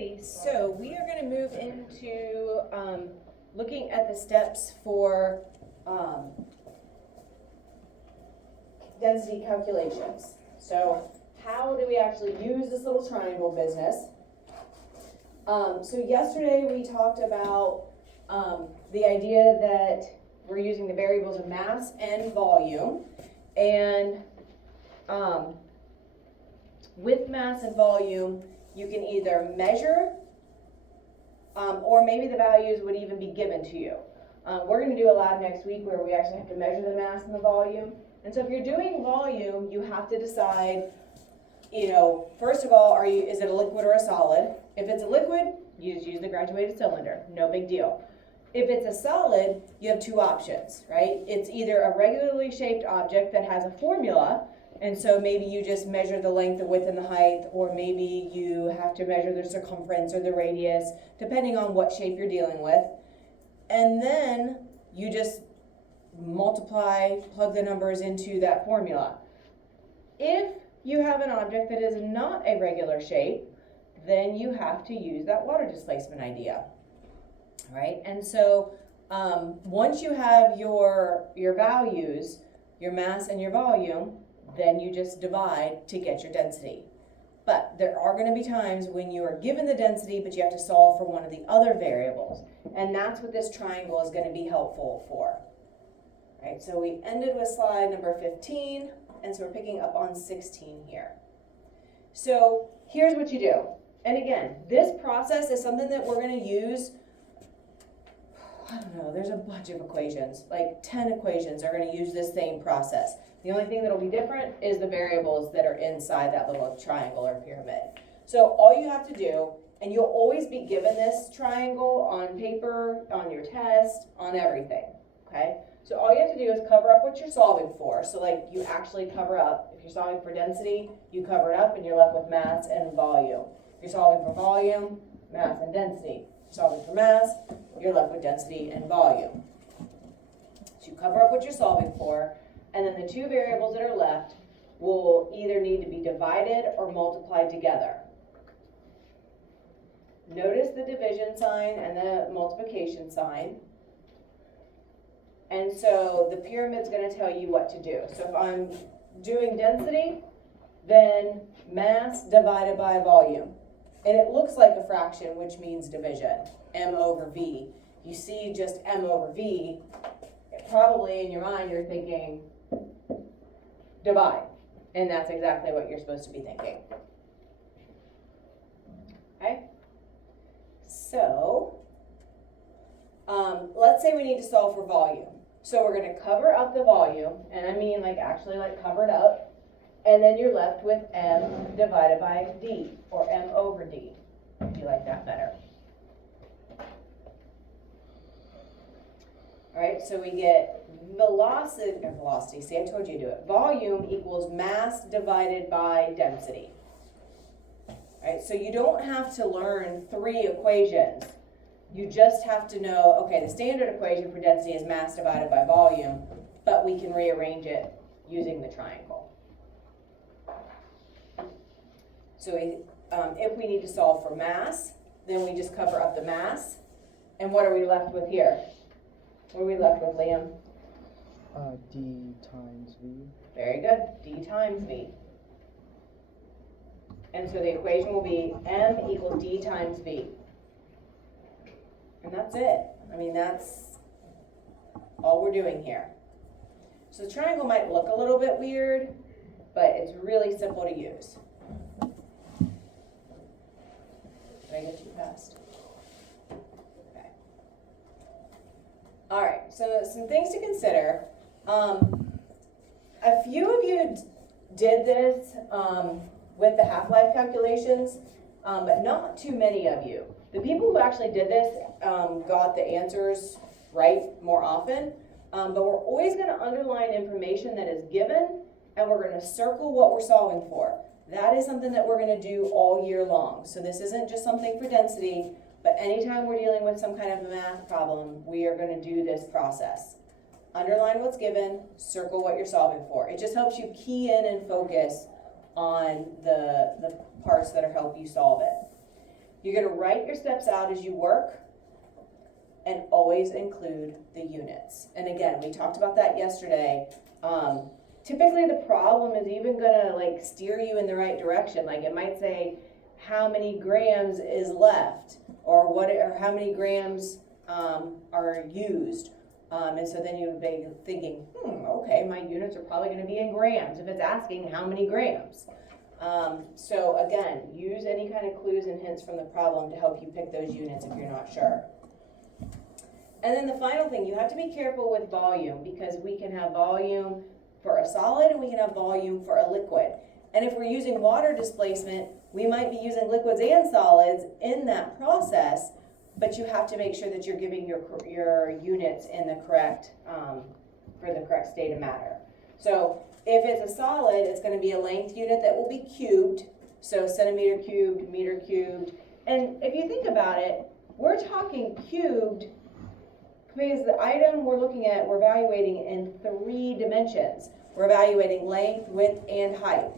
Alrighty, so we are going to move into looking at the steps for density calculations. So how do we actually use this little triangle business? So yesterday we talked about the idea that we're using the variables of mass and volume, and with mass and volume you can either measure or maybe the values would even be given to you. We're going to do a lab next week where we actually have to measure the mass and the volume. And so if you're doing volume, you have to decide, first of all, is it a liquid or a solid? If it's a liquid, you just use the graduated cylinder, no big deal. If it's a solid, you have two options, right? It's either a regularly shaped object that has a formula, and so maybe you just measure the length, the width, and the height, or maybe you have to measure the circumference or the radius, depending on what shape you're dealing with. And then you just multiply, plug the numbers into that formula. If you have an object that is not a regular shape, then you have to use that water displacement idea, right? And so once you have your values, your mass and your volume, then you just divide to get your density. But there are going to be times when you are given the density, but you have to solve for one of the other variables. And that's what this triangle is going to be helpful for. Right, so we ended with slide number 15, and so we're picking up on 16 here. So here's what you do. And again, this process is something that we're going to use. I don't know, there's a bunch of equations, like 10 equations are going to use this same process. The only thing that'll be different is the variables that are inside that little triangle or pyramid. So all you have to do, and you'll always be given this triangle on paper, on your test, on everything, okay? So all you have to do is cover up what you're solving for. So like you actually cover up, if you're solving for density, you cover it up and you're left with mass and volume. If you're solving for volume, mass and density. If you're solving for mass, you're left with density and volume. So you cover up what you're solving for, and then the two variables that are left will either need to be divided or multiplied together. Notice the division sign and the multiplication sign. And so the pyramid's going to tell you what to do. So if I'm doing density, then mass divided by volume. And it looks like a fraction, which means division, m over v. You see just m over v, probably in your mind you're thinking divide. And that's exactly what you're supposed to be thinking. Okay? So, let's say we need to solve for volume. So we're going to cover up the volume, and I mean like actually like cover it up, and then you're left with m divided by d, or m over d, if you like that better. All right, so we get velocity, see I told you to do it. Volume equals mass divided by density. All right, so you don't have to learn 3 equations. You just have to know, okay, the standard equation for density is mass divided by volume, but we can rearrange it using the triangle. So if we need to solve for mass, then we just cover up the mass. And what are we left with here? What are we left with, Liam? D times V. Very good, D times V. And so the equation will be m equals D times V. And that's it. I mean, that's all we're doing here. So the triangle might look a little bit weird, but it's really simple to use. Did I go too fast? Okay. All right, so some things to consider. A few of you did this with the half-life calculations, but not too many of you. The people who actually did this got the answers right more often, but we're always going to underline information that is given, and we're going to circle what we're solving for. That is something that we're going to do all year long. So this isn't just something for density, but anytime we're dealing with some kind of a math problem, we are going to do this process. Underline what's given, circle what you're solving for. It just helps you key in and focus on the parts that help you solve it. You're gonna write your steps out as you work and always include the units. And again, we talked about that yesterday. Typically the problem is even gonna like steer you in the right direction. Like it might say how many grams is left, or how many grams are used. And so then you would be thinking, okay, my units are probably gonna be in grams if it's asking how many grams. So again, use any kind of clues and hints from the problem to help you pick those units if you're not sure. And then the final thing, you have to be careful with volume, because we can have volume for a solid and we can have volume for a liquid. And if we're using water displacement, we might be using liquids and solids in that process, but you have to make sure that you're giving your units in the correct, for the correct state of matter. So if it's a solid, it's going to be a length unit that will be cubed, so centimeter cubed, meter cubed. And if you think about it, we're talking cubed because the item we're looking at, we're evaluating in 3 dimensions. We're evaluating length, width, and height.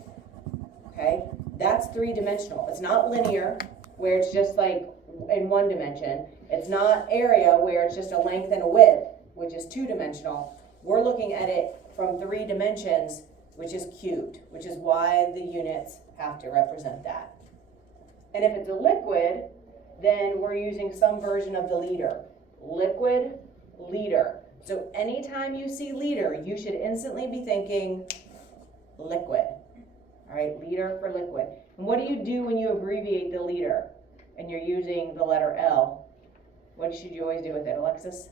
Okay, that's 3-dimensional. It's not linear, where it's just like in 1 dimension. It's not area, where it's just a length and a width, which is 2-dimensional. We're looking at it from 3 dimensions, which is cubed, which is why the units have to represent that. And if it's a liquid, then we're using some version of the liter. Liquid, liter. So anytime you see liter, you should instantly be thinking liquid. All right, liter for liquid. And what do you do when you abbreviate the liter and you're using the letter L? What should you always do with it, Alexis?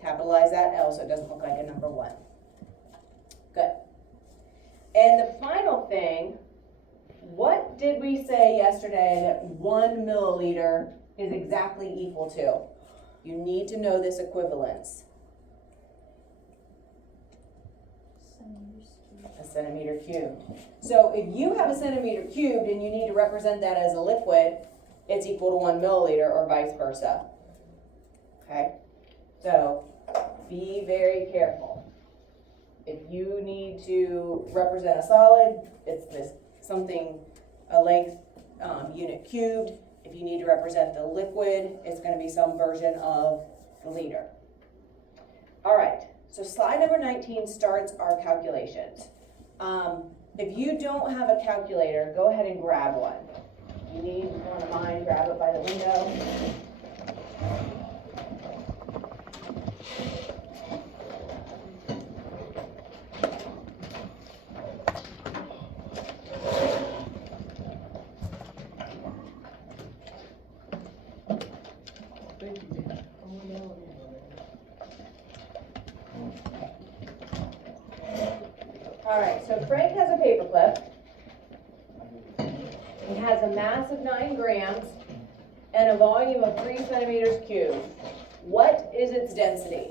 Capitalize that L so it doesn't look like a number 1. Good. And the final thing, what did we say yesterday that 1 milliliter is exactly equal to? You need to know this equivalence. A centimeter cubed. So if you have a centimeter cubed and you need to represent that as a liquid, it's equal to 1 milliliter or vice versa. Okay? So be very careful. If you need to represent a solid, it's this something, a length unit cubed. If you need to represent the liquid, it's going to be some version of the liter. All right, so slide number 19 starts our calculations. If you don't have a calculator, go ahead and grab one. If you need one of mine, grab it by the window. All right, so Frank has a paperclip. It has a mass of 9 grams and a volume of 3 centimeters cubed. What is its density?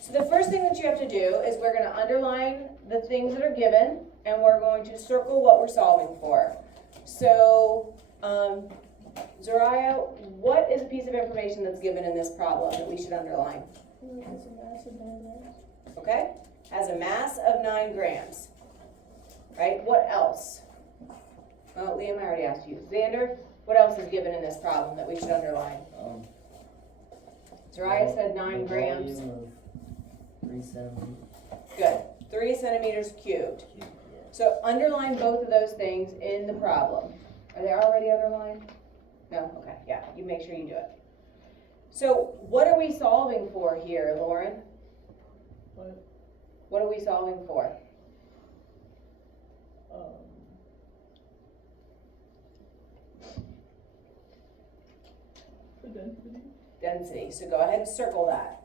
So the first thing that you have to do is we're going to underline the things that are given, and we're going to circle what we're solving for. So, Zariah, what is a piece of information that's given in this problem that we should underline? Okay? Has a mass of 9 grams. Right? What else? Oh, Liam, I already asked you. Xander, what else is given in this problem that we should underline? Zariah said 9 grams. 3 centimeters. Good. 3 centimeters cubed. So underline both of those things in the problem. Are they already underlined? No? Okay. Yeah. You make sure you do it. So what are we solving for here, Lauren? What are we solving for? For density. Density. So go ahead and circle that.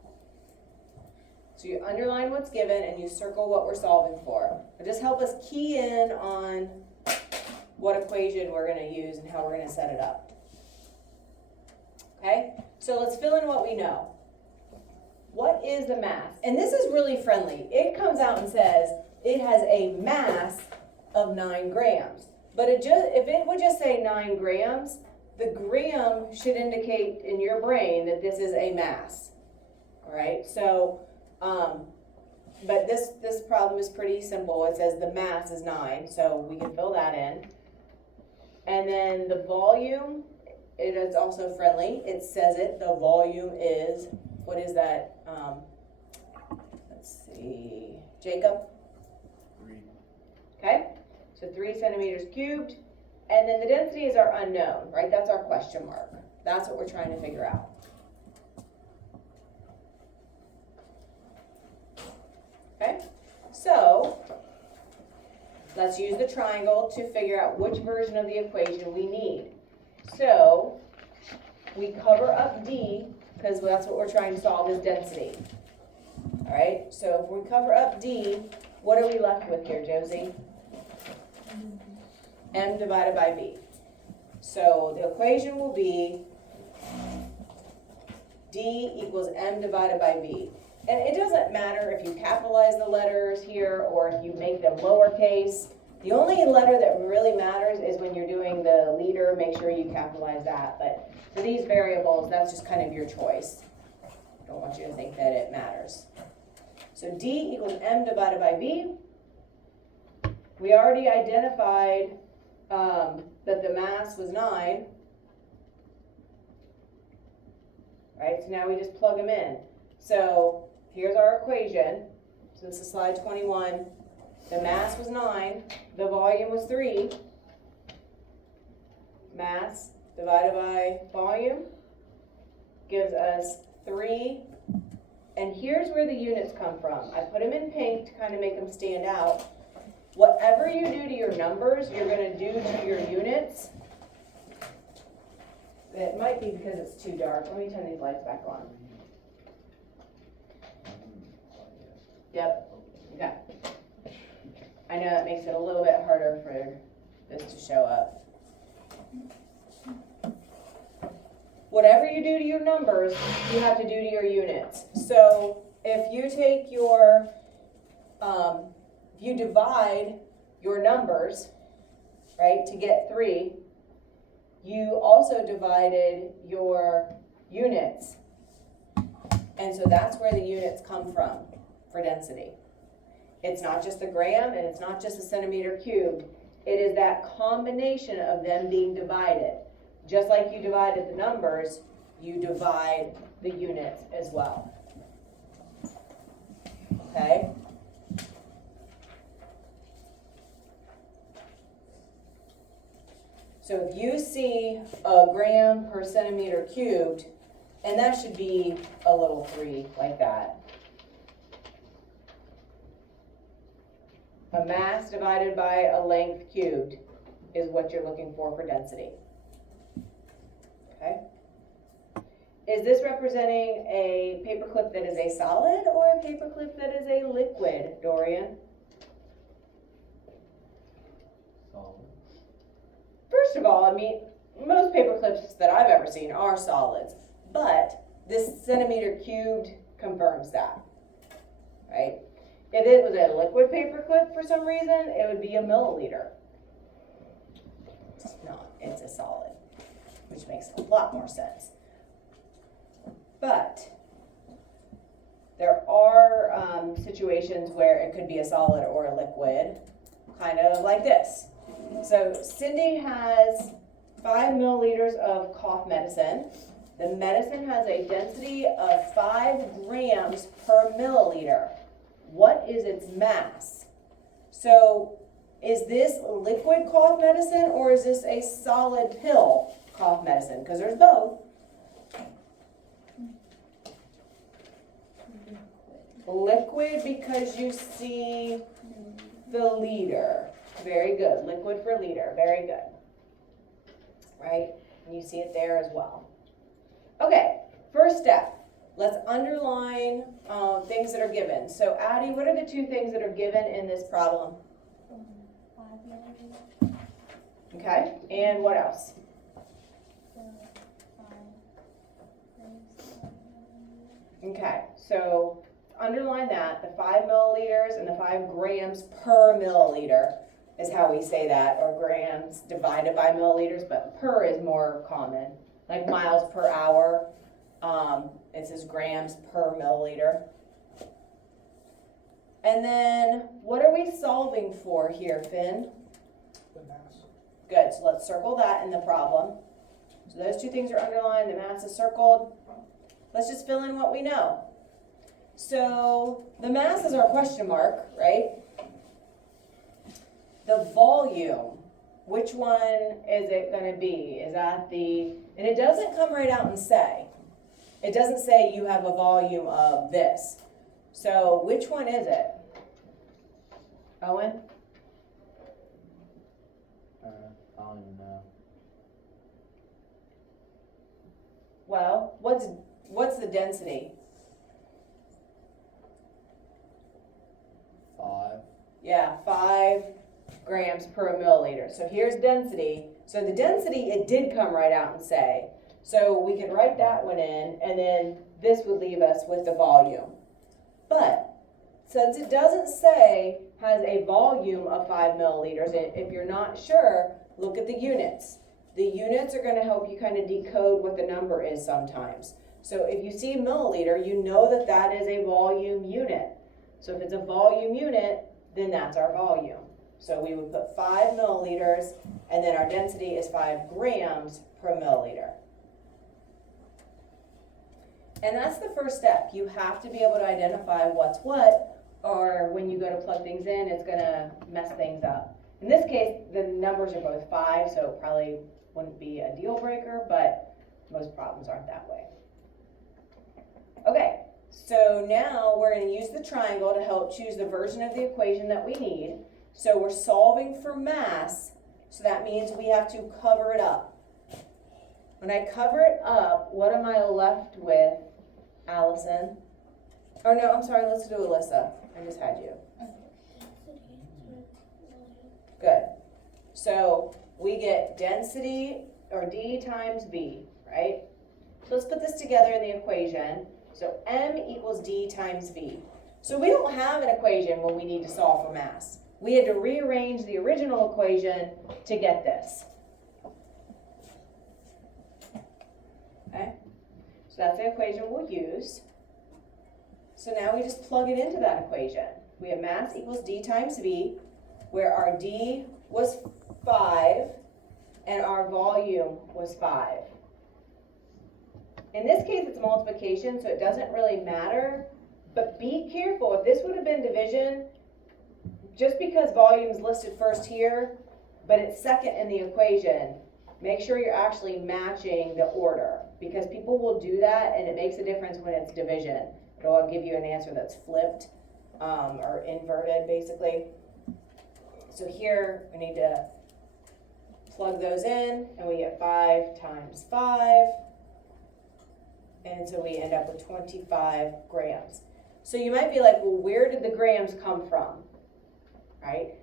So you underline what's given and you circle what we're solving for. It just help us key in on what equation we're going to use and how we're going to set it up. Okay? So let's fill in what we know. What is the mass? And this is really friendly. It comes out and says it has a mass of 9 grams. But if it would just say 9 grams, the gram should indicate in your brain that this is a mass. All right? So, but this problem is pretty simple. It says the mass is 9, so we can fill that in. And then the volume, it is also friendly. It says it, the volume is, what is that? Let's see, Jacob? 3. Okay, so 3 centimeters cubed. And then the density is our unknown, right? That's our question mark. That's what we're trying to figure out. Okay, so let's use the triangle to figure out which version of the equation we need. So we cover up D, because that's what we're trying to solve is density. All right, so if we cover up D, what are we left with here, Josie? M divided by B. So the equation will be D equals M divided by B. And it doesn't matter if you capitalize the letters here or if you make them lowercase. The only letter that really matters is when you're doing the liter, make sure you capitalize that. But for these variables, that's just kind of your choice. Don't want you to think that it matters. So D equals M divided by B. We already identified that the mass was 9. Right, so now we just plug them in. So here's our equation. So this is slide 21. The mass was 9. The volume was 3. Mass divided by volume gives us 3. And here's where the units come from. I put them in pink to kind of make them stand out. Whatever you do to your numbers, you're going to do to your units. It might be because it's too dark. Let me turn these lights back on. Yep. Okay. I know that makes it a little bit harder for this to show up. Whatever you do to your numbers, you have to do to your units. So if you take your, you divide your numbers, right, to get 3, you also divided your units. And so that's where the units come from for density. It's not just the gram and it's not just a centimeter cubed. It is that combination of them being divided. Just like you divided the numbers, you divide the units as well. Okay? So if you see a gram per centimeter cubed, and that should be a little 3 like that. A mass divided by a length cubed is what you're looking for density. Okay? Is this representing a paperclip that is a solid or a paperclip that is a liquid, Dorian? Solid. First of all, I mean, most paper clips that I've ever seen are solids, but this centimeter cubed confirms that, right? If it was a liquid paper clip for some reason, it would be a milliliter. It's not, it's a solid, which makes a lot more sense. But there are situations where it could be a solid or a liquid, kind of like this. So Cindy has 5 milliliters of cough medicine. The medicine has a density of 5 grams per milliliter. What is its mass? So is this liquid cough medicine or is this a solid pill cough medicine? Because there's both. Liquid because you see the liter. Very good. Liquid for liter. Very good. Right? And you see it there as well. Okay, first step. Let's underline things that are given. So Addie, what are the 2 things that are given in this problem? 5 milliliters. Okay, and what else? 5 grams. Okay, so underline that. The 5 milliliters and the 5 grams per milliliter is how we say that, or grams divided by milliliters, but per is more common, like miles per hour. It says grams per milliliter. And then, what are we solving for here, Finn? The mass. Good, so let's circle that in the problem. So those two things are underlined, the mass is circled. Let's just fill in what we know. So the mass is our question mark, right? The volume, which one is it going to be? Is that the, and it doesn't come right out and say. It doesn't say you have a volume of this. So which one is it? Owen? I don't even know. Well, what's the density? 5. Yeah, 5 grams per milliliter. So here's density. So the density, it did come right out and say. So we can write that one in, and then this would leave us with the volume. But since it doesn't say has a volume of 5 milliliters, and if you're not sure, look at the units. The units are going to help you kind of decode what the number is sometimes. So if you see milliliter, you know that that is a volume unit. So if it's a volume unit, then that's our volume. So we would put 5 milliliters, and then our density is 5 grams per milliliter. And that's the first step. You have to be able to identify what's what, or when you go to plug things in, it's going to mess things up. In this case, the numbers are both 5, so it probably wouldn't be a deal breaker, but most problems aren't that way. Okay, so now we're going to use the triangle to help choose the version of the equation that we need. So we're solving for mass, so that means we have to cover it up. When I cover it up, what am I left with, Allison? Oh no, I'm sorry, let's do Alyssa. I just had you. Good. So we get density, or D times V, right? So let's put this together in the equation. So M equals D times V. So we don't have an equation when we need to solve for mass. We had to rearrange the original equation to get this. Okay? So that's the equation we'll use. So now we just plug it into that equation. We have mass equals D times V, where our D was 5 and our volume was 5. In this case, it's multiplication, so it doesn't really matter, but be careful. If this would have been division, just because volume is listed first here, but it's second in the equation, make sure you're actually matching the order, because people will do that and it makes a difference when it's division. It'll give you an answer that's flipped or inverted, basically. So here we need to plug those in, and we get 5 times 5. And so we end up with 25 grams. So you might be like, well, where did the grams come from? Right?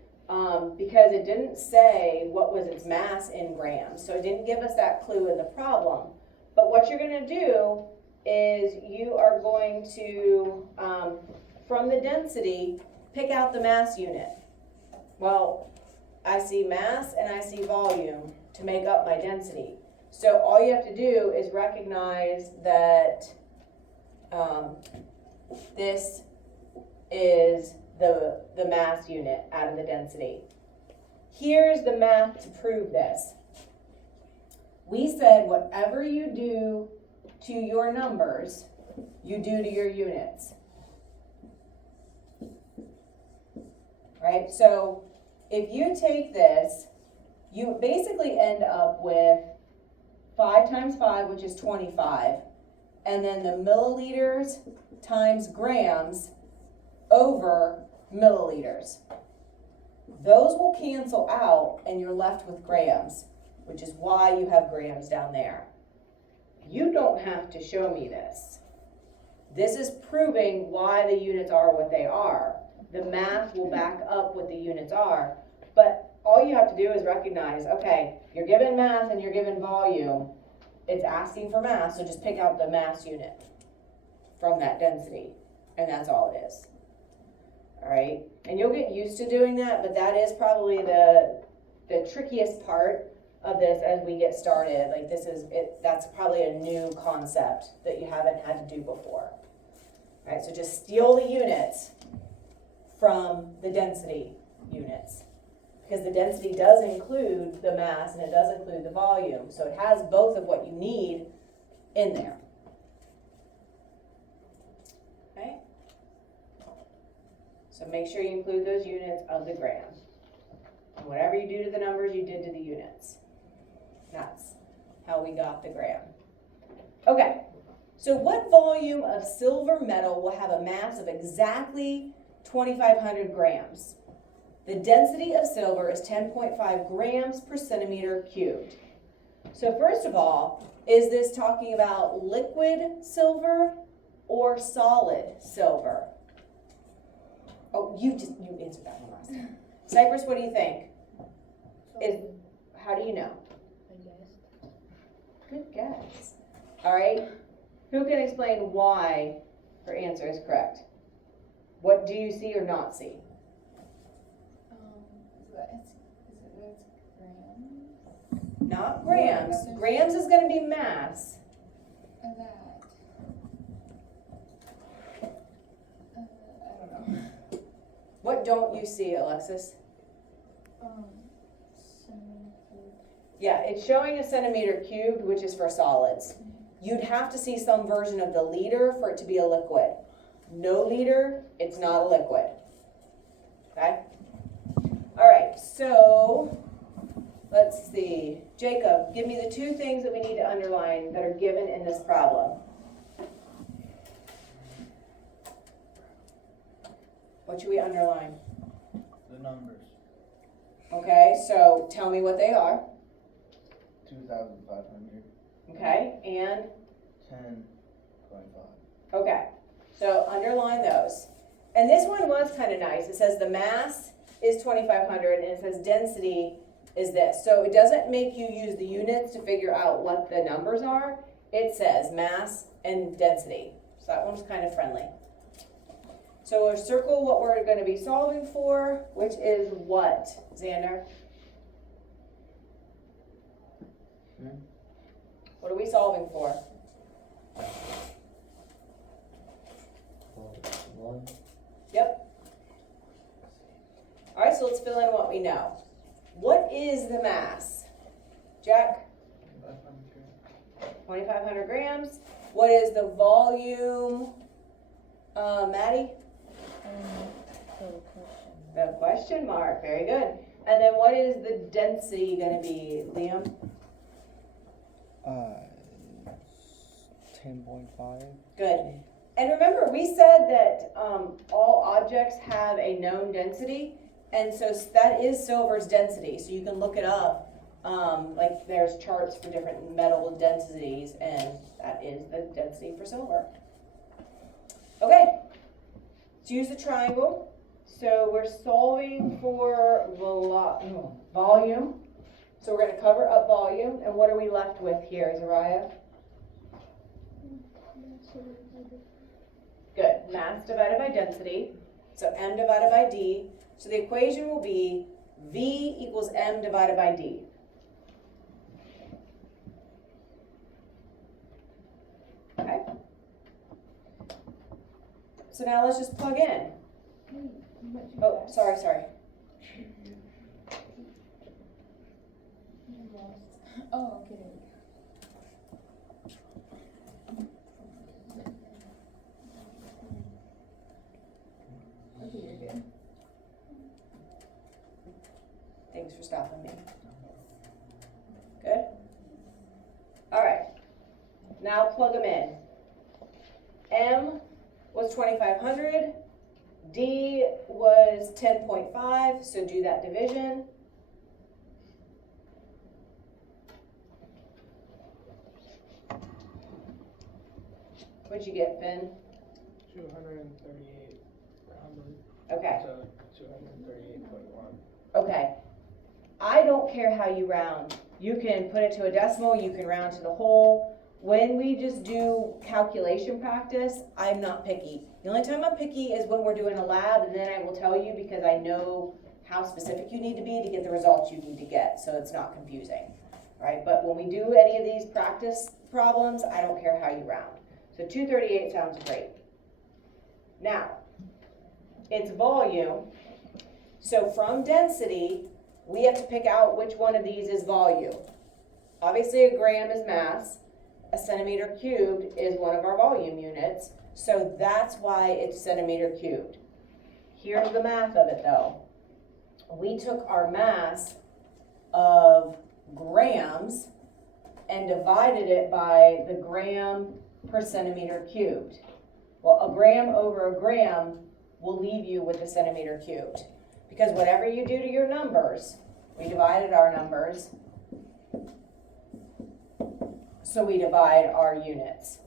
Because it didn't say what was its mass in grams. So it didn't give us that clue in the problem. But what you're going to do is you are going to, from the density, pick out the mass unit. Well, I see mass and I see volume to make up my density. So all you have to do is recognize that this is the mass unit out of the density. Here's the math to prove this. We said whatever you do to your numbers, you do to your units. Right? So if you take this, you basically end up with 5 times 5, which is 25, and then the milliliters times grams over milliliters. Those will cancel out and you're left with grams, which is why you have grams down there. You don't have to show me this. This is proving why the units are what they are. The math will back up what the units are, but all you have to do is recognize, okay, you're given mass and you're given volume. It's asking for mass, so just pick out the mass unit from that density, and that's all it is. All right, and you'll get used to doing that, but that is probably the trickiest part of this as we get started. Like this is it. That's probably a new concept that you haven't had to do before. All right, so just steal the units from the density units. because the density does include the mass and it does include the volume. So it has both of what you need in there. Okay? So make sure you include those units of the gram. And whatever you do to the numbers, you did to the units. That's how we got the gram. Okay, so what volume of silver metal will have a mass of exactly 2,500 grams? The density of silver is 10.5 grams per centimeter cubed. So first of all, is this talking about liquid silver or solid silver? Oh, you answered that one last time. Cypress, what do you think? How do you know? Good guess. All right. Who can explain why her answer is correct? What do you see or not see? It's grams. Not grams. Grams is going to be mass. And that. I don't know. What don't you see, Alexis? Yeah, it's showing a centimeter cubed, which is for solids. You'd have to see some version of the liter for it to be a liquid. No liter, it's not a liquid. Okay? All right, so let's see. Jacob, give me the two things that we need to underline that are given in this problem. What should we underline? The numbers. Okay, so tell me what they are. 2,500. Okay, and 10.5. okay, so underline those. And this one was kind of nice. It says the mass is 2,500 and it says density is this. So it doesn't make you use the units to figure out what the numbers are. It says mass and density. So that one's kind of friendly. So we'll circle what we're going to be solving for, which is what, Xander? What are we solving for? One. Yep. All right, so let's fill in what we know. What is the mass? Jack? 2,500 grams. What is the volume? Maddie? The question mark. Very good. And then what is the density going to be, Liam? 10.5. Good. And remember, we said that all objects have a known density, and so that is silver's density. So you can look it up. Like there's charts for different metal densities, and that is the density for silver. Okay, let's use the triangle. So we're solving for volume. So we're going to cover up volume, and what are we left with here, Zariah? Good. Mass divided by density. So M divided by D. So the equation will be V equals M divided by D. Okay. So now let's just plug in. Oh, sorry. Oh, okay. Okay, you're good. Thanks for stopping me. Good? All right. Now plug them in. M was 2,500. D was 10.5, so do that division. What'd you get, Finn? 238 rounded. Okay. So 238.1. Okay. I don't care how you round. You can put it to a decimal, you can round to the whole. When we just do calculation practice, I'm not picky. The only time I'm picky is when we're doing a lab, and then I will tell you because I know how specific you need to be to get the results you need to get, so it's not confusing, right? But when we do any of these practice problems, I don't care how you round. So 238 sounds great. Now, it's volume. So from density, we have to pick out which one of these is volume. Obviously a gram is mass, a centimeter cubed is one of our volume units, so that's why it's centimeter cubed. Here's the math of it though. We took our mass of grams and divided it by the gram per centimeter cubed. Well, a gram over a gram will leave you with a centimeter cubed. Because whatever you do to your numbers, we divided our numbers, so we divide our units.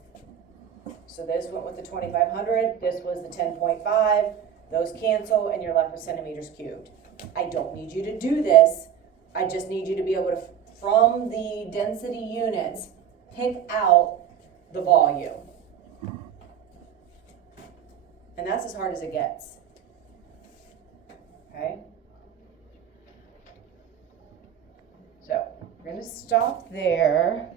So this went with the 2,500, this was the 10.5, those cancel, and you're left with centimeters cubed. I don't need you to do this, I just need you to be able to, from the density units, pick out the volume. And that's as hard as it gets. Okay? So, we're gonna stop there.